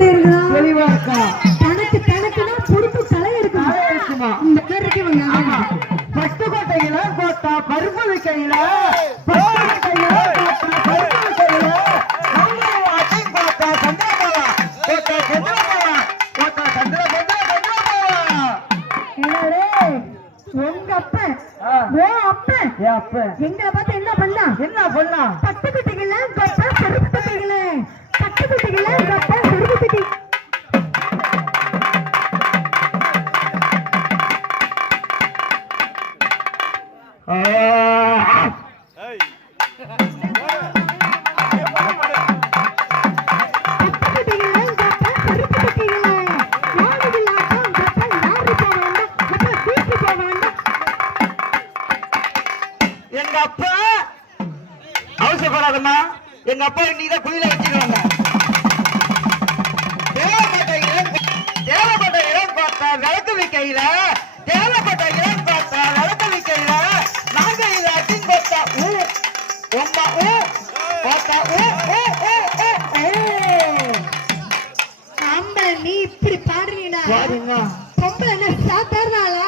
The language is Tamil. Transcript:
தெளிவா இருக்கா? கணக்கு கணக்குனா பொறுப்பு தலை இருக்குமா? இந்த பேர் இருக்கு. பட்டுக்கோட்டையில கோட்டா பருப்பு வைக்கையில பட்டுக்கோட்டையில கோட்டா பருப்பு வைக்கையில மங்களவாட்டின் கோட்டா சந்திரபாவா கோட்டா சந்திரபாவா கோட்டா சந்திரபாவா. என்னடே உங்க அப்பன் அப்பன் ஏ அப்பன் எங்களை பார்த்து என்ன பண்ணா? பட்டுக்குட்டிகள கோட்டா பருப்பு குட்டிகள பட்டுக்குட்டிகள கோட்டா பருப்பு குட்டி. எங்க அப்பா அவசரப்படாதம்மா. எங்க அப்பா இன்னைக்குதான் குயில வச்சுக்கிறாங்க. தேவைப்பட்ட இடம் பார்த்தா விளக்கு வைக்கையில தேவைப்பட்ட இடம் பார்த்தா விளக்கு வைக்கையில நாங்க இதை அட்டின் பார்த்தா ஒம்மா பார்த்தா ஆம்பளை நீ இப்படி பாடுறீங்களா? பாருங்க பொம்பளை என்ன சாதாரண ஆளா?